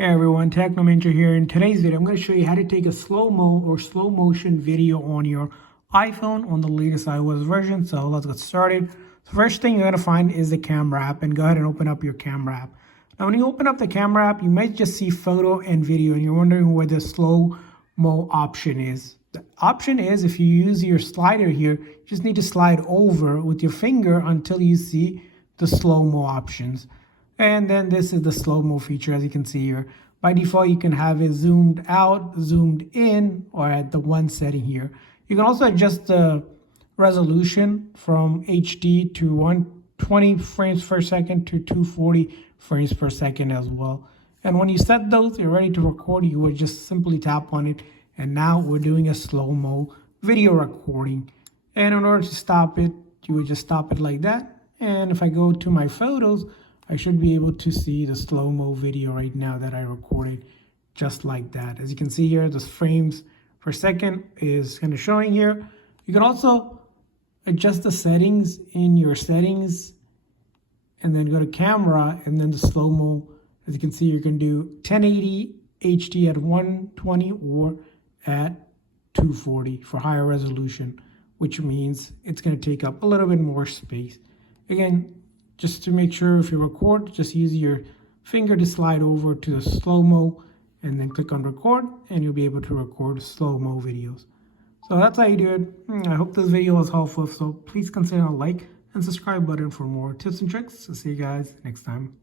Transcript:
Hey everyone, Techno Ninja here. In today's video, I'm going to show you how to take a slow-mo or slow motion video on your iPhone on the latest iOS version. So let's get started. The first thing you're going to find is the camera app, and go ahead and open up your camera app. Now when you open up the camera app, you might just see photo and video, and you're wondering where the slow-mo option is. The option is, if you use your slider here, you just need to slide over with your finger until you see the slow-mo options. And then this is the slow-mo feature, as you can see here. By default, you can have it zoomed out, zoomed in, or at the one setting here. You can also adjust the resolution from HD to 120 frames per second to 240 frames per second as well. And when you set those, you're ready to record, you would just simply tap on it. And now we're doing a slow-mo video recording. And in order to stop it, you would just stop it like that. And if I go to my photos, I should be able to see the slow-mo video right now that I recorded just like that. As you can see here, the frames per second is kind of showing here. You can also adjust the settings in your settings and then go to camera and then the slow-mo. As you can see, you can do 1080 HD at 120 or at 240 for higher resolution, which means it's going to take up a little bit more space. Again, just to make sure if you record, just use your finger to slide over to the slow-mo and then click on record, and you'll be able to record slow-mo videos. So that's how you do it. I hope this video was helpful. So please consider a like and subscribe button for more tips and tricks. So see you guys next time.